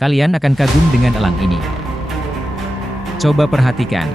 Kalian akan kagum dengan elang ini. Coba perhatikan.